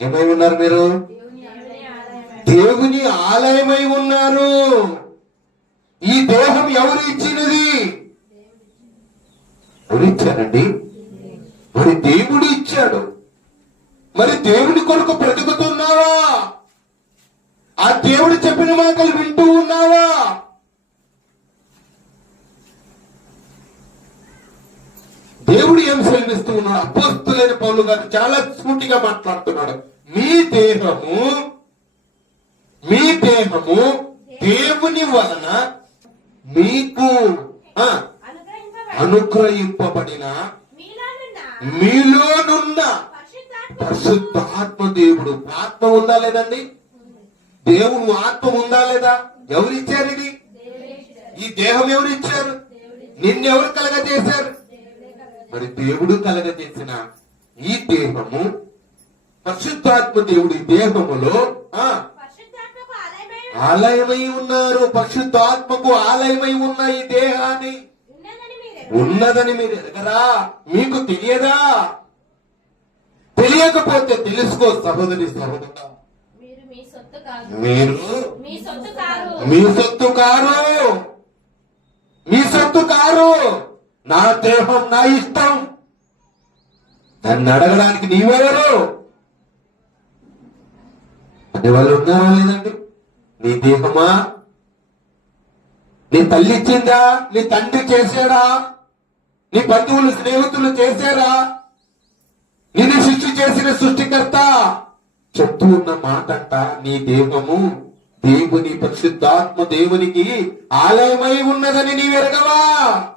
ఏమై ఉన్నారు మీరు? దేవుని ఆలయమై ఉన్నారు. ఈ దేహం ఎవరు ఇచ్చినది? ఎవరు ఇచ్చారండి? మరి దేవుడు ఇచ్చాడు. మరి దేవుని కొరకు బ్రతుకుతున్నావా? ఆ దేవుడు చెప్పిన మాటలు ఏం సెలవిస్తూ ఉన్నాడు అపోస్తులైన పౌలు గారు చాలా సూటిగా మాట్లాడుతున్నాడు. మీ దేహము మీ దేహము దేవుని వలన మీకు అనుగ్రహింపబడిన మీలోనున్న పరిశుద్ధాత్మ దేవుడు ఆత్మ ఉందా లేదండి దేవుడు ఆత్మ ఉందా లేదా? ఎవరు ఇచ్చారు. ఇది ఈ దేహం ఎవరు ఇచ్చారు నిన్నెవరు కలగజేశారు? మరి దేవుడు కలగజేసిన ఈ దేహము పరిశుద్ధాత్మ దేవుడి దేహములో ఆ ఆలయమై ఉన్నారు. పరిశుద్ధాత్మకు ఆలయమై ఉన్న ఈ దేహాన్ని ఉన్నదని మీరు ఎరగరా మీకు తెలియదా? తెలియకపోతే తెలుసుకో సహోదరి సహోదరుడా. మీరు మీ సొత్తు కారు. మీ సొత్తు కారు. నా దేహం నా ఇష్టం. నన్ను అడగడానికి నీవెవరు? అని వాళ్ళు ఉన్నారా లేదండి? నీ దేహమా? నీ తల్లి ఇచ్చిందా? నీ తండ్రి చేశాడా? నీ బంధువులు స్నేహితులు చేశారా? నిన్ను సృష్టి చేసిన సృష్టికర్త? చెప్తూ ఉన్న మాట అంట నీ దేహము దేవుని పరిశుద్ధాత్మ దేవునికి ఆలయమై ఉన్నదని నీవెరగవా?